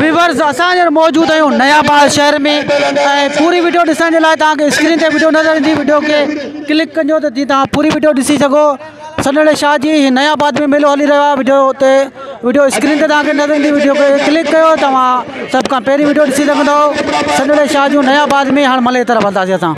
Viewers असां मौजूद आहियूं नयाबाद शहर में। पूरी वीडियो ॾिसण जे लाइ तव्हांखे स्क्रीन ते वीडियो नज़र ईंदी, वीडियो के क्लिक कजो त जीअं तव्हां पूरी वीडियो ॾिसी सघो। सनड़े शाह जी नयाबाद में मेलो हली रहियो आहे। वीडियो स्क्रीन ते तव्हांखे नज़र ईंदी, वीडियो खे क्लिक कयो तव्हां सभ खां पहिरीं वीडियो ॾिसी सघंदव। सनड़े शाह जूं नयाबाद में हाणे मले तरफ़ हलंदासीं असां।